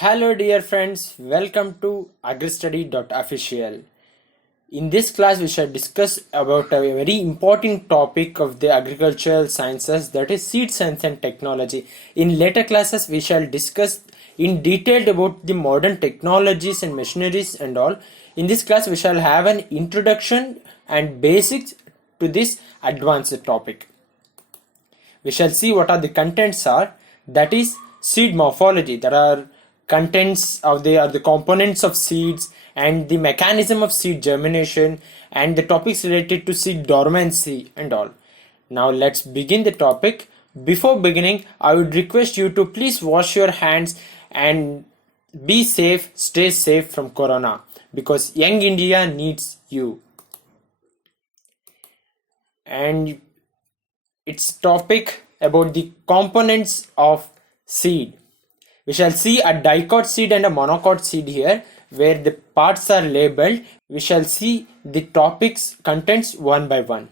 Hello dear friends, welcome to study.official. In this class we shall discuss about a very important topic of the agricultural sciences, that is seed science and technology. In later classes we shall discuss in detail about the modern technologies and machineries and all. In this class we shall have an introduction and basics to this advanced topic. We shall see what are the contents are, that is seed morphology. There are contents of the components of seeds and the mechanism of seed germination and the topics related to seed dormancy and all. Now let's begin the topic. Before beginning, I would request you to please wash your hands and be safe, stay safe from corona, because young India needs you. And its topic about the components of seed. We shall see a dicot seed and a monocot seed here, where the parts are labeled. We shall see the topics contents one by one.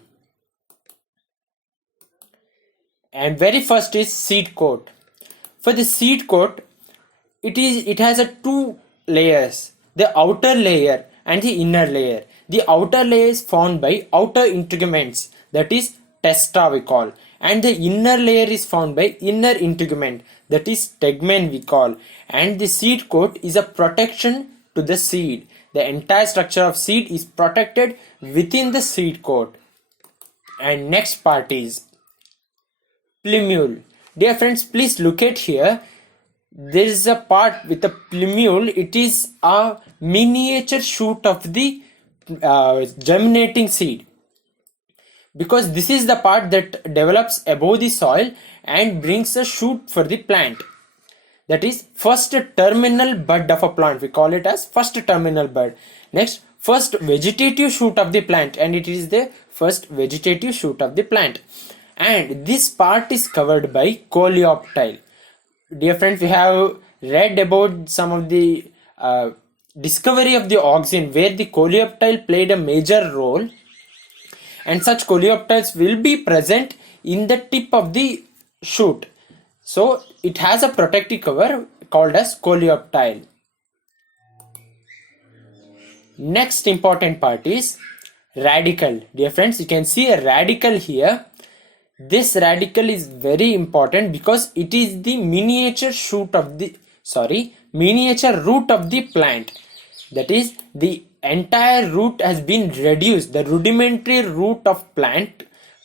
And very first is seed coat. For the seed coat, it has a two layers, the outer layer and the inner layer. The outer layer is formed by outer integuments, that is testa we call, and the inner layer is formed by inner integument, that is tegmen we call. And the seed coat is a protection to the seed. The entire structure of seed is protected within the seed coat. And next part is plumule. Dear friends, please look at here. There is a part with a plumule. It is a miniature shoot of the germinating seed, because this is the part that develops above the soil and brings a shoot for the plant. That is first terminal bud of a plant. We call it as first terminal bud. Next, first vegetative shoot of the plant, and it is the first vegetative shoot of the plant. And this part is covered by coleoptile. Dear friends, we have read about some of the discovery of the auxin, where the coleoptile played a major role, and such coleoptiles will be present in the tip of the shoot. So it has a protective cover called as coleoptile. Next important part is radicle. Dear friends, you can see a radicle here. This radicle is very important because it is the miniature miniature root of the plant. That is, the entire root has been reduced, the rudimentary root of plant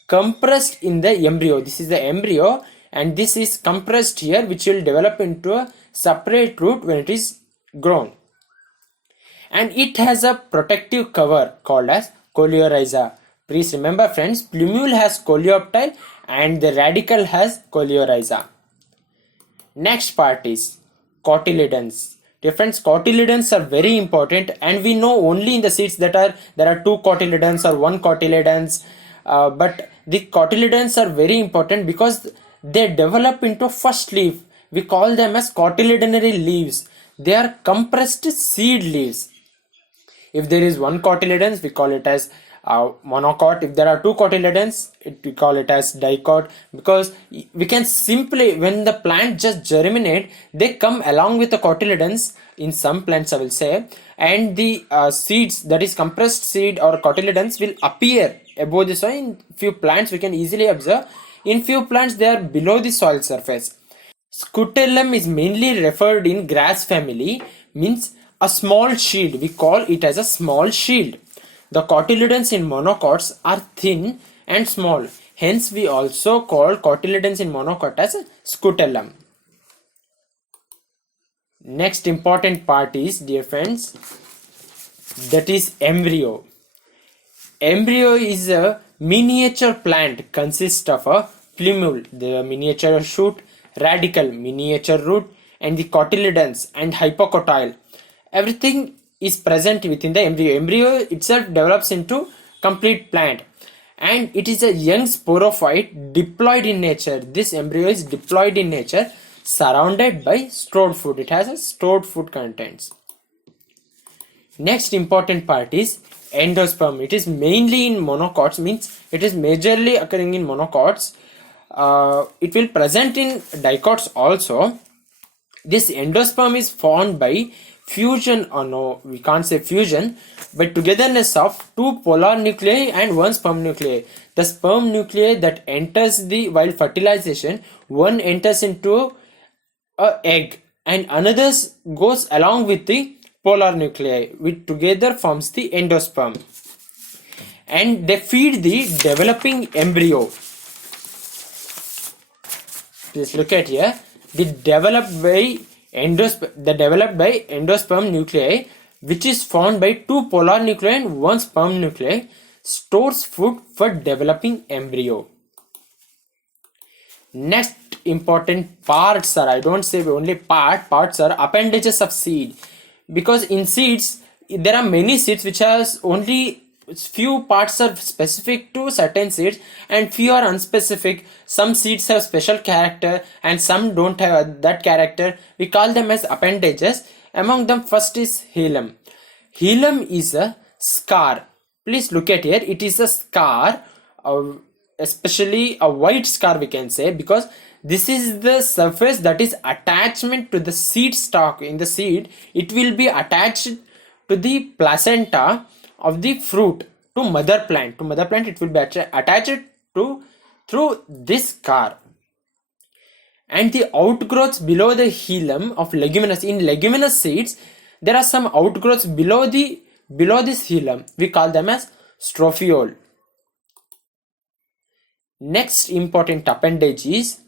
compressed in the embryo. This is the embryo, and this is compressed here, which will develop into a separate root when it is grown. And it has a protective cover called as coleorhiza. Please remember friends, plumule has coleoptile and the radicle has coleorhiza. Next part is cotyledons. Different cotyledons are very important, and we know only in the seeds that there are two cotyledons or one cotyledons, but the cotyledons are very important because they develop into first leaf. We call them as cotyledonary leaves. They are compressed seed leaves. If there is one cotyledons, we call it as monocot. If there are two cotyledons, we call it as dicot, because we can simply, when the plant just germinate, they come along with the cotyledons in some plants, I will say, and the seeds, that is compressed seed or cotyledons, will appear above the soil. In few plants we can easily observe, in few plants they are below the soil surface. Scutellum is mainly referred in grass family, means a small shield. We call it as a small shield. The cotyledons in monocots are thin and small. Hence, we also call cotyledons in monocot as a scutellum. Next important part is, dear friends, that is embryo. Embryo is a miniature plant, consists of a plumule, the miniature shoot, radicle, miniature root, and the cotyledons and hypocotyle. Everything is present within the embryo. Embryo itself develops into complete plant, and it is a young sporophyte diploid in nature. This embryo is diploid in nature, surrounded by stored food. It has a stored food contents. Next important part is endosperm. It is mainly in monocots, means it is majorly occurring in monocots. It will present in dicots also, This endosperm is formed by fusion, or no, we can't say fusion, but togetherness of two polar nuclei and one sperm nuclei. The sperm nuclei that enters the, while fertilization, one enters into a egg and another goes along with the polar nuclei, which together forms the endosperm, and they feed the developing embryo. Please look at here. The developed by endosperm nuclei, which is formed by two polar nuclei and one sperm nuclei, stores food for developing embryo. Next important parts are, I don't say only parts are appendages of seed, because in seeds there are many seeds which has only few parts are specific to certain seeds and few are unspecific. Some seeds have special character and some don't have that character. We call them as appendages. Among them, first is hilum. Hilum is a scar. Please look at here. It is a scar, especially a white scar we can say, because this is the surface that is attachment to the seed stalk. In the seed, it will be attached to the placenta of the fruit to mother plant. It will be attached to through this scar. And the outgrowths below the hilum of leguminous, in leguminous seeds there are some outgrowths below this hilum. We call them as strophiole. Next important appendage is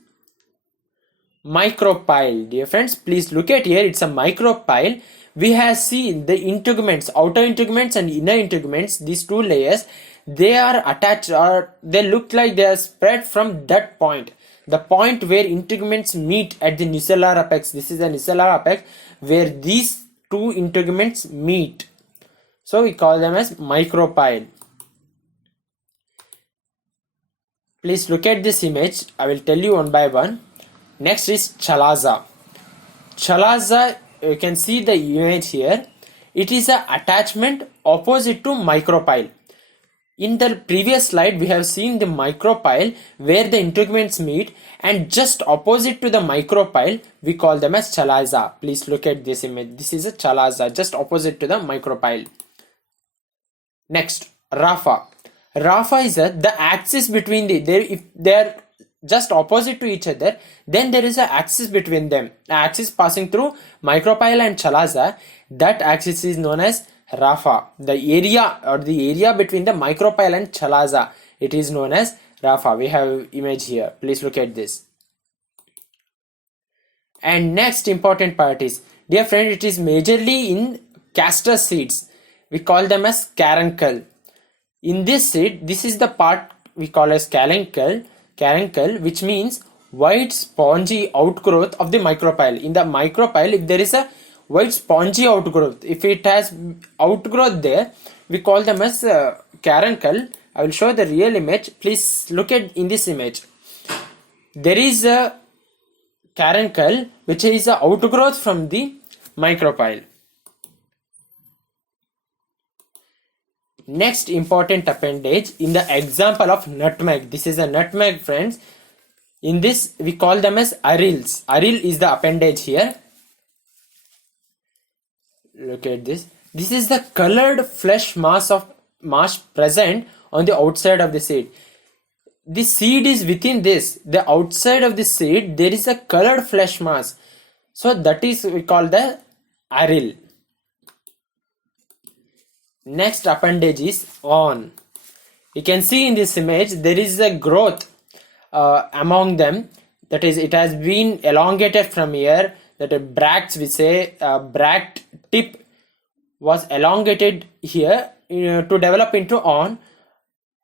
micropyle. Dear friends, please look at here. It's a micropyle. We have seen the integuments, outer integuments and inner integuments, these two layers, they are attached, or they look like they are spread from that point, the point where integuments meet at the nucellar apex. This is the nucellar apex where these two integuments meet. So we call them as micropyle. Please look at this image. I will tell you one by one. Next is chalaza. Chalaza, you can see the image here. It is an attachment opposite to micropyle. In the previous slide, we have seen the micropyle where the integuments meet, and just opposite to the micropyle, we call them as chalaza. Please look at this image. This is a chalaza, just opposite to the micropyle. Next, rapha. Rapha is the axis between if they are just opposite to each other, then there is an axis between them, an axis passing through micropyle and chalaza. That axis is known as rapha. The area between the micropyle and chalaza, it is known as rapha. We have image here. Please look at this. And next important part is, dear friend, it is majorly in castor seeds. We call them as caruncle. In this seed, this is the part we call as caruncle, which means white spongy outgrowth of the micropyle. In the micropyle, if there is a white spongy outgrowth, if it has outgrowth there, we call them as caruncle. I will show the real image. Please look at in this image. There is a caruncle which is a outgrowth from the micropyle. Next important appendage, in the example of nutmeg. This is a nutmeg, friends. In this, we call them as arils. Aril is the appendage here. Look at this. This is the colored flesh mass present on the outside of the seed. The seed is within this. The outside of the seed, there is a colored flesh mass. So that is we call the aril. Next appendage is on. You can see in this image there is a growth among them. That is, it has been elongated from here. That a bracts, we say bract tip was elongated here to develop into on.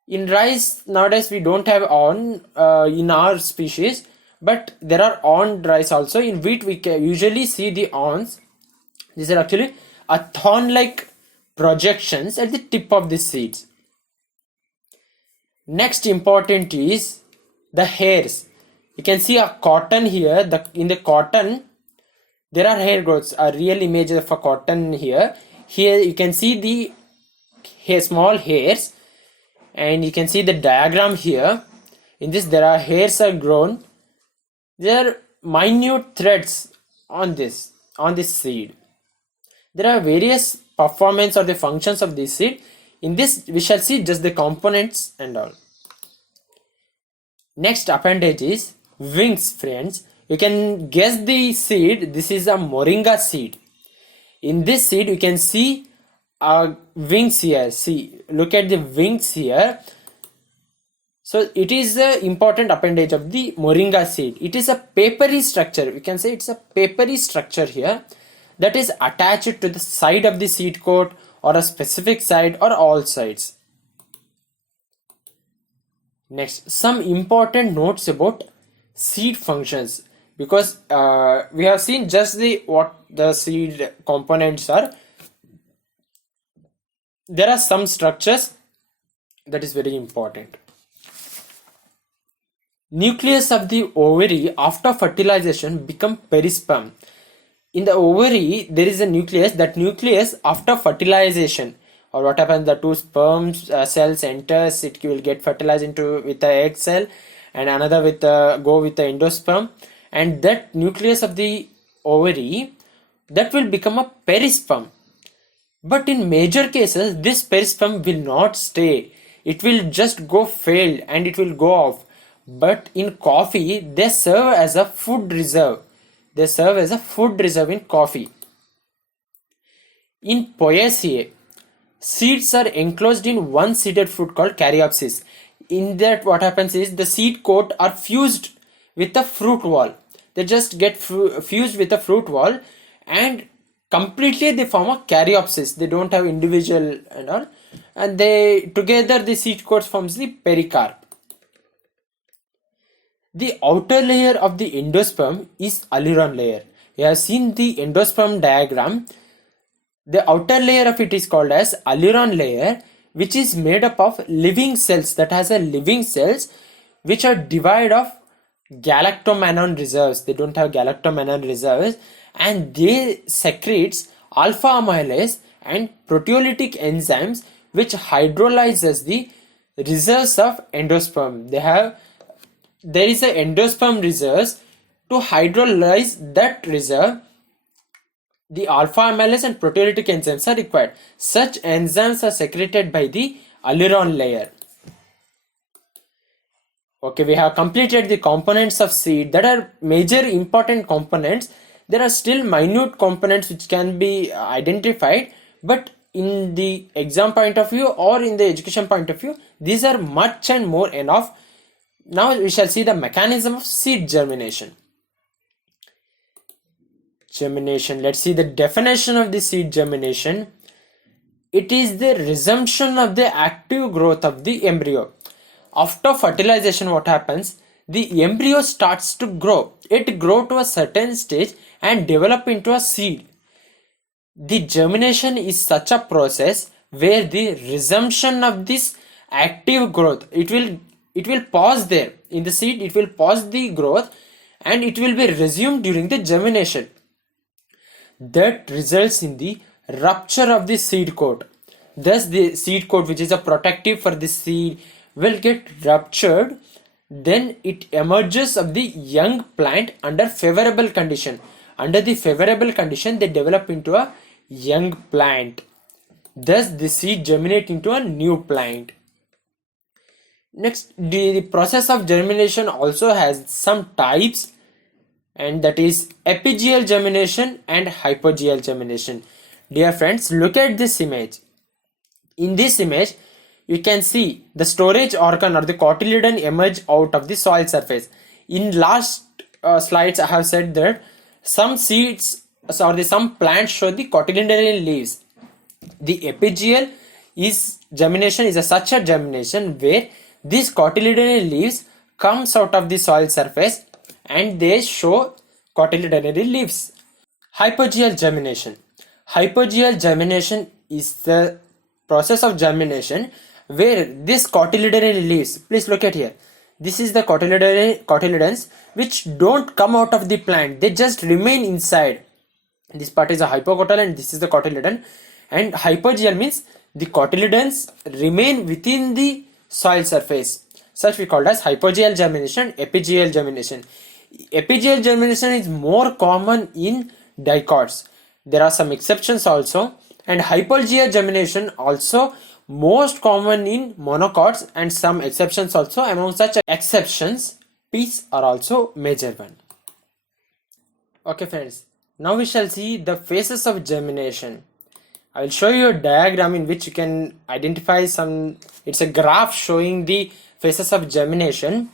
In rice nowadays we don't have on in our species, but there are on rice also. In wheat we can usually see the ons. These are actually a thorn-like projections at the tip of the seeds. Next important is the hairs. You can see a cotton here. In the cotton there are hair growths. A real image of a cotton here. Here you can see the small hairs, and you can see the diagram here. In this, there are hairs are grown. There are minute threads on this seed. There are various performance or the functions of this seed. In this we shall see just the components and all. Next appendage is wings, friends. You can guess the seed. This is a moringa seed. In this seed you can see wings here. See, look at the wings here. So it is the important appendage of the moringa seed. It is a papery structure. We can say it's a papery structure here that is attached to the side of the seed coat, or a specific side, or all sides. Next, some important notes about seed functions, because we have seen just what the seed components are. There are some structures that is very important. Nucleus of the ovary after fertilization become perisperm. In the ovary there is a nucleus. That nucleus after fertilization, or what happens, the two sperm cells enters, it will get fertilized into with the egg cell, and another with go with the endosperm, and that nucleus of the ovary, that will become a perisperm. But in major cases this perisperm will not stay. It will just go failed and it will go off. But in coffee they serve as a food reserve. They serve as a food reserve in coffee. In Poaceae, seeds are enclosed in one seeded fruit called caryopsis. In that what happens is the seed coat are fused with the fruit wall. They just get fused with the fruit wall, and completely they form a caryopsis. They don't have individual and all, and they together the seed coat forms the pericarp. The outer layer of the endosperm is aleurone layer. You have seen the endosperm diagram. The outer layer of it is called as aleurone layer, which is made up of living cells, that has a living cells which are divided of galactomannan reserves. They don't have galactomannan reserves, and they secretes alpha amylase and proteolytic enzymes which hydrolyzes the reserves of endosperm. There is a endosperm reserves. To hydrolyze that reserve, the alpha amylase and proteolytic enzymes are required. Such enzymes are secreted by the aleurone layer. Okay, we have completed the components of seed. That are major important components. There are still minute components which can be identified, but in the exam point of view or in the education point of view, these are much and more enough. Now we shall see the mechanism of seed germination. Germination. Let's see the definition of the seed germination. It is the resumption of the active growth of the embryo. After fertilization, what happens? The embryo starts to grow. It grows to a certain stage and develop into a seed. The germination is such a process where the resumption of this active growth, it will pause there in the seed. It will pause the growth and it will be resumed during the germination. That results in the rupture of the seed coat. Thus the seed coat, which is a protective for the seed, will get ruptured. Then it emerges of the young plant under favorable condition. Under the favorable condition, they develop into a young plant. Thus the seed germinate into a new plant. Next, the process of germination also has some types, and that is epigeal germination and hypogeal germination. Dear friends, look at this image. In this image, you can see the storage organ or the cotyledon emerge out of the soil surface. In last slides, I have said that some seeds or some plants show the cotyledonary leaves. The epigeal germination is such a germination where these cotyledonary leaves comes out of the soil surface and they show cotyledonary leaves. Hypogeal germination. Hypogeal germination is the process of germination where this cotyledonary leaves, please look at here, this is the cotyledons which don't come out of the plant, they just remain inside. This part is a hypocotyledon and this is the cotyledon. And hypogeal means the cotyledons remain within the soil surface. Such we called as hypogeal germination, epigeal germination. Apigeal germination is more common in dicots. There are some exceptions also, and hypogea germination also most common in monocots, and some exceptions also. Among such exceptions, peas are also major one. Okay friends, now we shall see the phases of germination. I will show you a diagram in which you can identify some, it's a graph showing the phases of germination.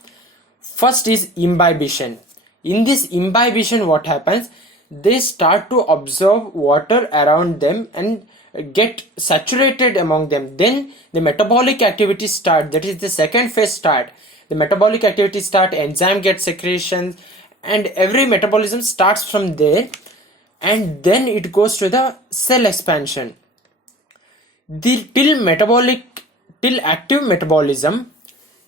First is imbibition. In this imbibition, what happens? They start to absorb water around them and get saturated among them. Then the metabolic activity start. That is the second phase start. The metabolic activity start, enzyme get secretions, and every metabolism starts from there, and then it goes to the cell expansion. Till active metabolism,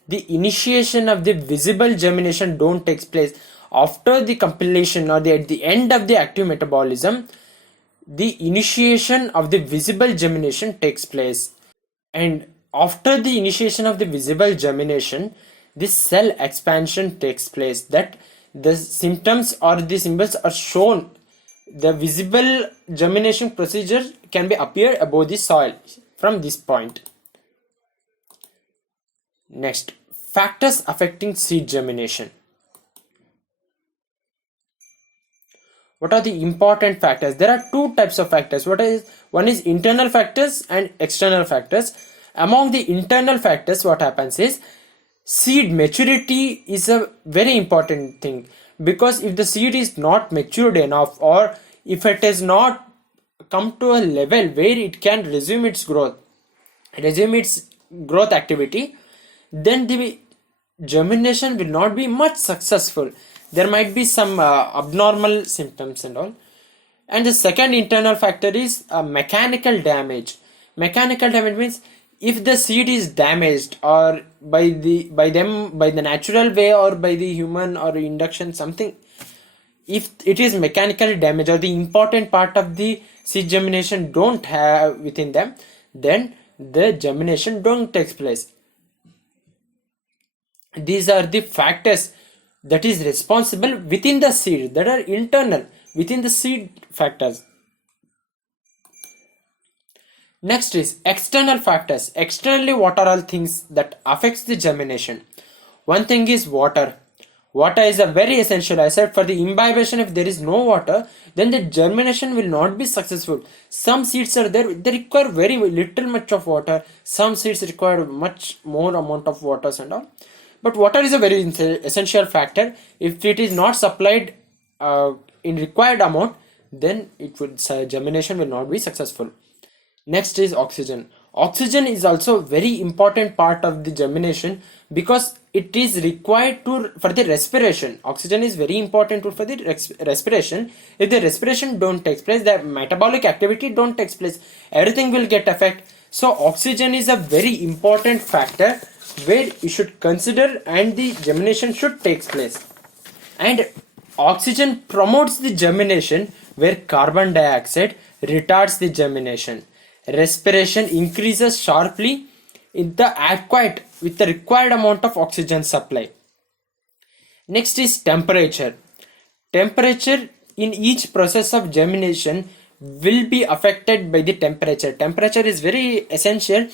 the initiation of the visible germination don't take place. After the completion or at the end of the active metabolism, the initiation of the visible germination takes place. And after the initiation of the visible germination, this cell expansion takes place. That the symptoms or the symbols are shown. The visible germination procedure can be appear above the soil from this point. Next, factors affecting seed germination. What are the important factors? There are two types of factors. One is internal factors and external factors. Among the internal factors, what happens is seed maturity is a very important thing, because if the seed is not matured enough, or if it has not come to a level where it can resume its growth activity, then the germination will not be much successful. There might be some abnormal symptoms and all. And the second internal factor is mechanical damage. Mechanical damage means if the seed is damaged, or by the natural way, or by the human or induction something, if it is mechanically damaged, or the important part of the seed germination don't have within them, then the germination don't take place. These are the factors that is responsible within the seed, that are internal within the seed factors. Next is external factors. Externally, what are all things that affects the germination? One thing is water. Water is a very essential. I said for the imbibition, if there is no water, then the germination will not be successful. Some seeds are there, they require very little much of water. Some seeds require much more amount of water and all. But water is a very essential factor. If it is not supplied in required amount, then germination will not be successful. Next is oxygen. Oxygen is also a very important part of the germination, because it is required for the respiration. Oxygen is very important for the respiration. If the respiration don't take place, the metabolic activity don't take place, everything will get affected. So oxygen is a very important factor where you should consider, and the germination should take place. And oxygen promotes the germination, where carbon dioxide retards the germination. Respiration increases sharply with the required amount of oxygen supply. Next is temperature. Temperature in each process of germination will be affected by the temperature. Temperature is very essential.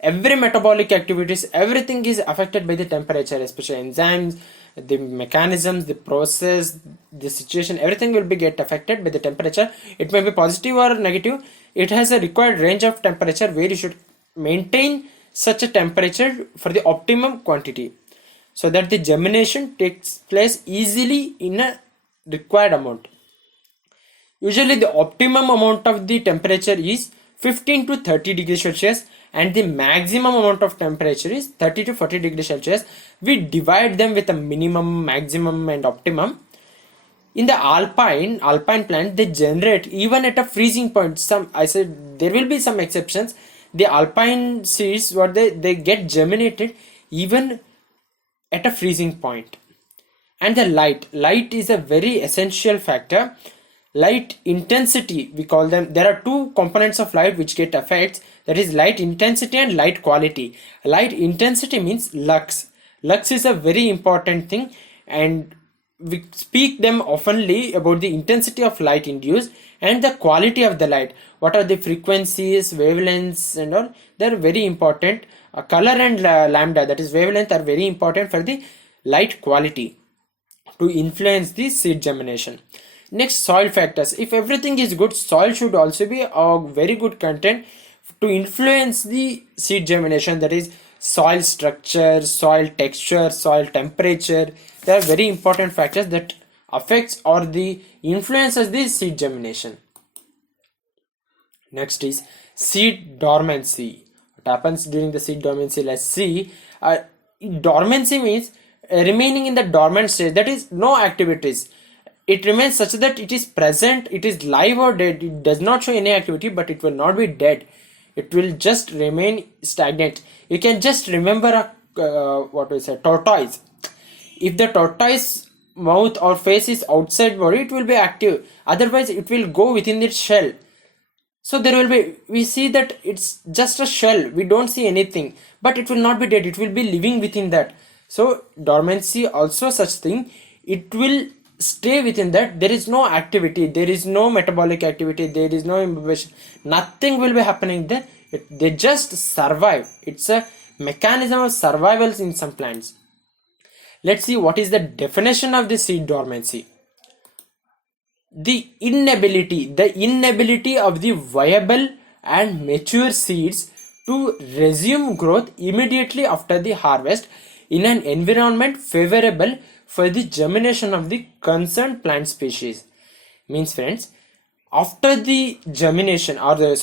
Every metabolic activities, everything is affected by the temperature, especially enzymes, the mechanisms, the process, the situation, everything will be get affected by the temperature. It may be positive or negative. It has a required range of temperature where you should maintain such a temperature for the optimum quantity, so that the germination takes place easily in a required amount. Usually the optimum amount of the temperature is 15 to 30 degrees Celsius, and the maximum amount of temperature is 30 to 40 degrees Celsius. We divide them with a minimum, maximum and optimum. In the alpine plant, they generate even at a freezing point. I said there will be some exceptions. The alpine seeds, they get germinated even at a freezing point. And the light is a very essential factor. Light intensity, we call them. There are two components of light which get affects, that is light intensity and light quality. Light intensity means lux. Lux is a very important thing, and we speak them oftenly about the intensity of light induced and the quality of the light. What are the frequencies, wavelengths and all? They are very important. Color and lambda, that is wavelength, are very important for the light quality to influence the seed germination. Next, soil factors. If everything is good, soil should also be a very good content to influence the seed germination. That is soil structure, soil texture, soil temperature. They are very important factors that affects or the influences the seed germination. Next is seed dormancy. What happens during the seed dormancy? Let's see. Dormancy means remaining in the dormant state, that is no activities. It remains such that it is present, it is live or dead. It does not show any activity, but it will not be dead. It will just remain stagnant. You can just remember a tortoise. If the tortoise mouth or face is outside body, it will be active. Otherwise, it will go within its shell. So there will be, we see that it's just a shell. We don't see anything, but it will not be dead. It will be living within that. So dormancy also such thing. It will stay within that. There is no activity. There is no metabolic activity. There is no imbibition. Nothing will be happening there. They just survive. It's a mechanism of survival in some plants. Let's see what is the definition of the seed dormancy. The inability of the viable and mature seeds to resume growth immediately after the harvest in an environment favorable for the germination of the concerned plant species. Means friends, after the germination after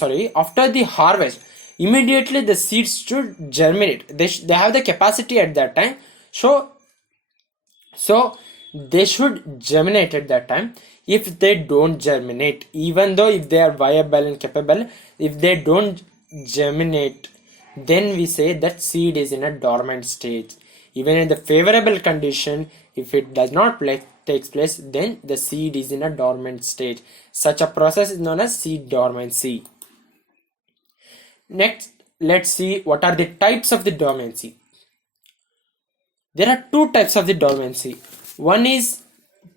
the harvest, immediately the seeds should germinate. They have the capacity at that time. So they should germinate at that time. If they don't germinate, even though if they are viable and capable, if they don't germinate, then we say that seed is in a dormant stage. Even in the favorable condition, if it does not takes place, then the seed is in a dormant stage. Such a process is known as seed dormancy. Next, let's see what are the types of the dormancy. There are two types of the dormancy. One is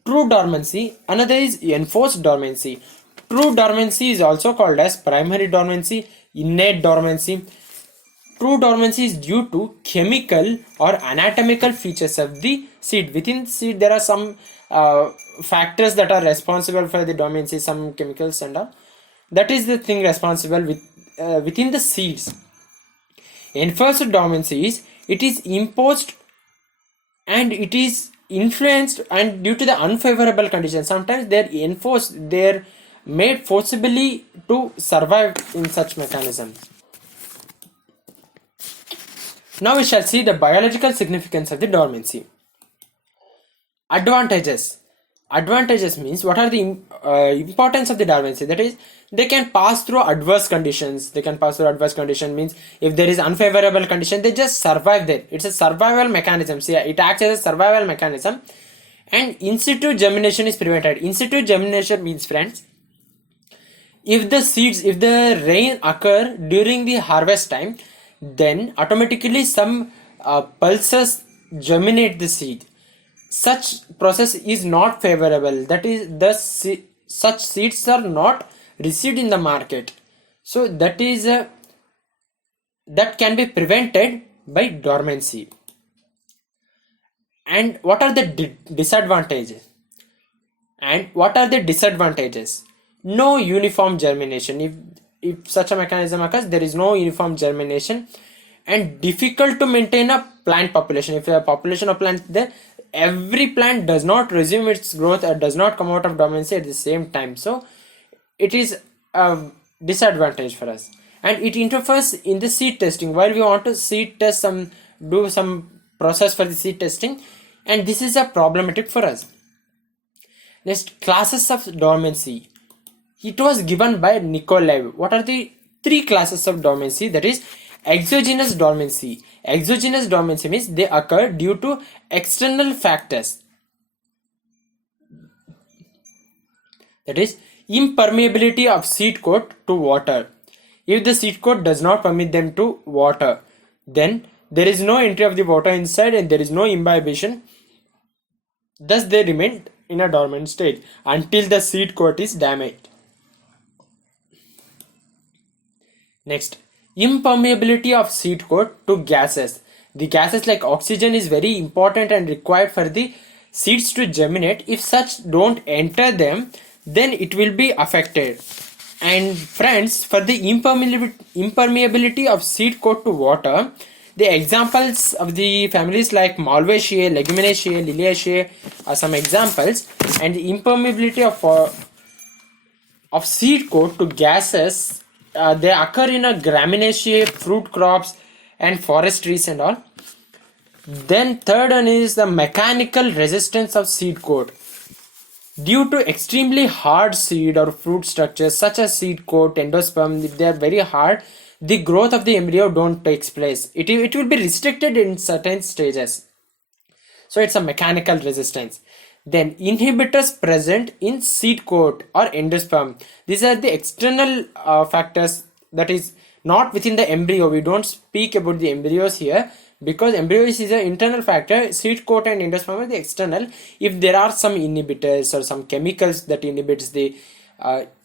true dormancy, another is enforced dormancy. True dormancy is also called as primary dormancy, innate dormancy. True dormancy is due to chemical or anatomical features of the seed. Within the seed, there are some factors that are responsible for the dormancy, some chemicals and all. That is the thing responsible within the seeds. Enforced dormancy is, it is imposed and it is influenced and due to the unfavorable conditions. Sometimes they're enforced, they're made forcibly to survive in such mechanisms. Now we shall see the biological significance of the dormancy. Advantages. Advantages means what are the importance of the dormancy? That is, they can pass through adverse conditions. They can pass through adverse condition means if there is unfavorable condition, they just survive there. It's a survival mechanism. See, it acts as a survival mechanism. And in situ germination is prevented. In situ germination means, friends, if the rain occur during the harvest time, then automatically some pulses germinate the seed. Such process is not favorable. That is, such seeds are not received in the market. So that can be prevented by dormancy. And what are the disadvantages? No uniform germination. If such a mechanism occurs, there is no uniform germination, and difficult to maintain a plant population. If a population of plants there, every plant does not resume its growth or does not come out of dormancy at the same time. So it is a disadvantage for us, and it interferes in the seed testing. While we want to seed test do some process for the seed testing, and this is a problematic for us. Next, classes of dormancy. It was given by Nikolai. What are the three classes of dormancy? That is, exogenous dormancy. Exogenous dormancy means they occur due to external factors. That is, impermeability of seed coat to water. If the seed coat does not permit them to water, then there is no entry of the water inside and there is no imbibition. Thus they remain in a dormant stage until the seed coat is damaged. Next, impermeability of seed coat to gases. The gases like oxygen is very important and required for the seeds to germinate. If such don't enter them, then it will be affected. And friends, for the impermeability of seed coat to water, the examples of the families like Malvaceae, Leguminosae, Liliaceae are some examples. And the impermeability of seed coat to gases, they occur in a Germination, fruit crops and forest trees and all. Then third one is the mechanical resistance of seed coat. Due to extremely hard seed or fruit structures such as seed coat, endosperm, if they are very hard, the growth of the embryo don't takes place. It will be restricted in certain stages. So it's a mechanical resistance. Then inhibitors present in seed coat or endosperm. These are the external factors that is not within the embryo. We don't speak about the embryos here because embryos is an internal factor. Seed coat and endosperm are the external. If there are some inhibitors or some chemicals that inhibits the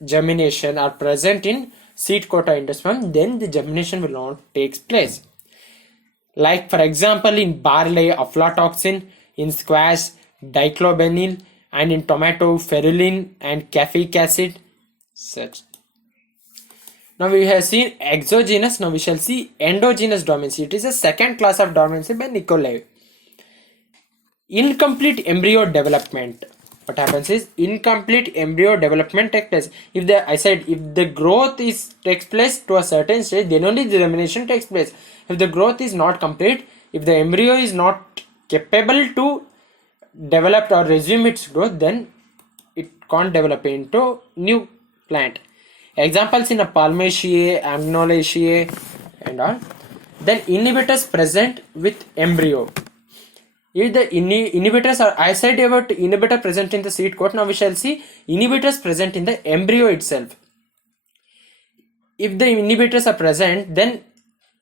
germination are present in seed coat or endosperm, then the germination will not take place. Like for example in barley, aflatoxin, in squash, diclobenil, and in tomato, ferulin and caffeic acid. Such. Now we have seen exogenous, now we shall see endogenous dormancy. It is a second class of dormancy by Nikolai. Incomplete embryo development. What happens is incomplete embryo development takes place. If the growth takes place to a certain stage, then only the germination takes place. If the growth is not complete, if the embryo is not capable to develop or resume its growth, then it can't develop into new plant. Examples in a Palmaceae, Agnolaceae and all. Then inhibitors present with embryo. If the inhibitors are, I said about inhibitor present in the seed coat, now we shall see inhibitors present in the embryo itself. If the inhibitors are present, then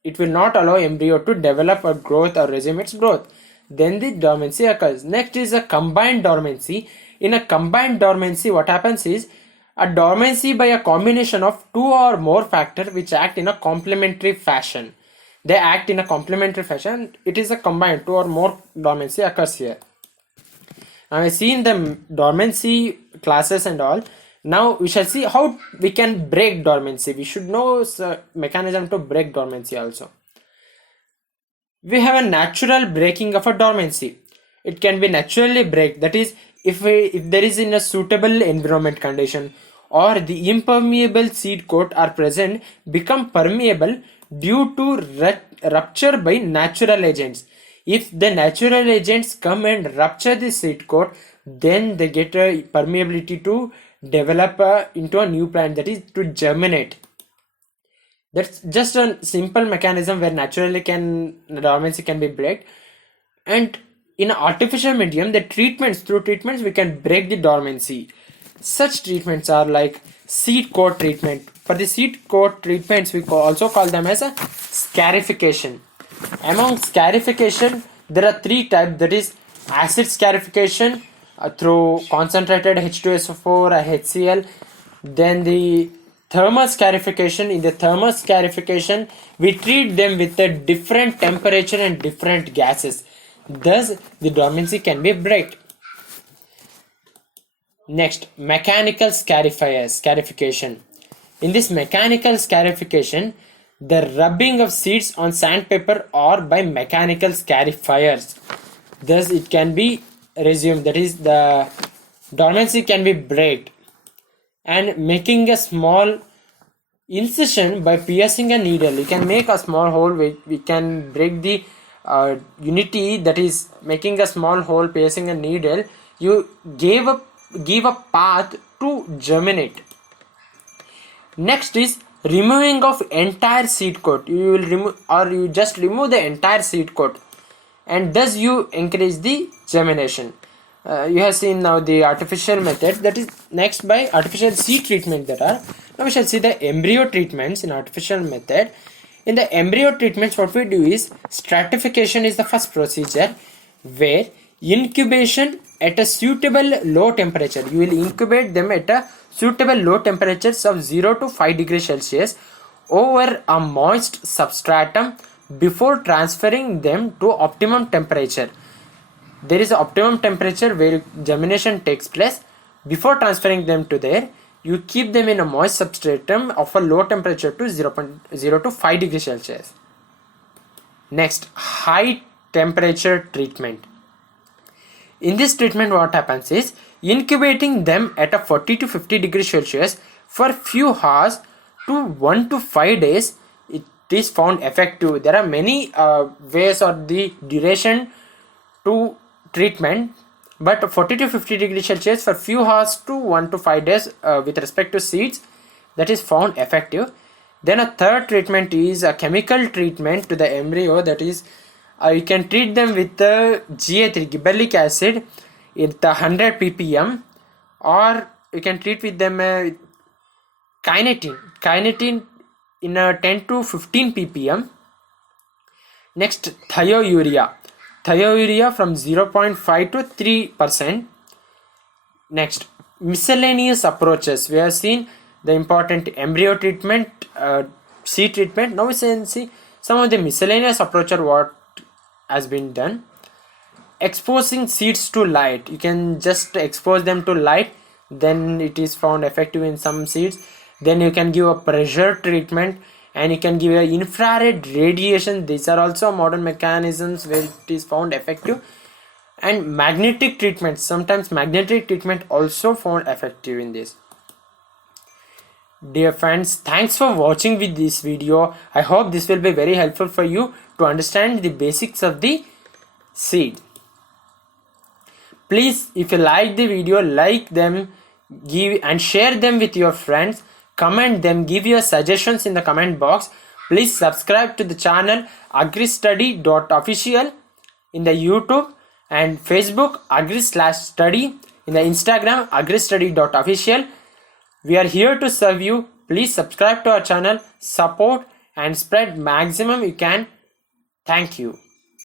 it will not allow embryo to develop a growth or resume its growth. Then the dormancy occurs. Next is a combined dormancy. In a combined dormancy, what happens is a dormancy by a combination of two or more factors which act in a complementary fashion. They act in a complementary fashion. It is a combined two or more dormancy occurs here. Now I see in the dormancy classes and all. Now we shall see how we can break dormancy. We should know mechanism to break dormancy also. We have a natural breaking of a dormancy. It can be naturally break. That is, if there is in a suitable environment condition or the impermeable seed coat are present, become permeable due to rupture by natural agents. If the natural agents come and rupture the seed coat, then they get a permeability to develop into a new plant, that is to germinate. That's just a simple mechanism where naturally dormancy can be break. And in an artificial medium, through treatments we can break the dormancy. Such treatments are like seed coat treatment. For the seed coat treatments, we also call them as a scarification. Among scarification, there are three types. That is acid scarification through concentrated H2SO4 or HCl. Then the thermal scarification. In the thermal scarification, we treat them with a different temperature and different gases. Thus, the dormancy can be break. Next, mechanical scarification. In this mechanical scarification, the rubbing of seeds on sandpaper or by mechanical scarifiers. Thus, it can be resumed. That is, the dormancy can be break. And making a small incision by piercing a needle. You can make a small hole. We can break the unity, that is making a small hole, piercing a needle. You give a path to germinate. Next is removing of entire seed coat. You will remove, or you just remove the entire seed coat, and thus you encourage the germination. You have seen now the artificial method. That is next by artificial seed treatment that are. Now we shall see the embryo treatments in artificial method. In the embryo treatments, what we do is stratification is the first procedure, where incubation at a suitable low temperature. You will incubate them at a suitable low temperatures of 0 to 5 degrees Celsius over a moist substratum before transferring them to optimum temperature. There is an optimum temperature where germination takes place. Before transferring them to there, you keep them in a moist substratum of a low temperature to 0.0 to 5 degrees Celsius. Next, high temperature treatment. In this treatment, what happens is incubating them at a 40 to 50 degrees Celsius for few hours to 1 to 5 days. It is found effective. There are many ways or the duration to treatment, but 40 to 50 degrees Celsius for few hours to 1 to 5 days with respect to seeds, that is found effective. Then a third treatment is a chemical treatment to the embryo, that is you can treat them with the GA3 gibberellic acid at 100 ppm, or you can treat with them kinetin in a 10 to 15 ppm. Next, thiourea from 0.5 to 3%. Next, miscellaneous approaches. We have seen the important embryo treatment, seed treatment. Now we can see some of the miscellaneous approaches what has been done. Exposing seeds to light. You can just expose them to light, then it is found effective in some seeds. Then you can give a pressure treatment, and you can give a infrared radiation. These are also modern mechanisms where it is found effective. And magnetic treatment, sometimes magnetic treatment also found effective in this. Dear friends, thanks for watching with this video. I hope this will be very helpful for you to understand the basics of the seed. Please, if you like the video, like them, give and share them with your friends. Comment them, give your suggestions in the comment box. Please subscribe to the channel agristudy.official in the YouTube and Facebook agri/study, in the Instagram agristudy.official. We are here to serve you. Please subscribe to our channel, support and spread maximum you can. Thank you.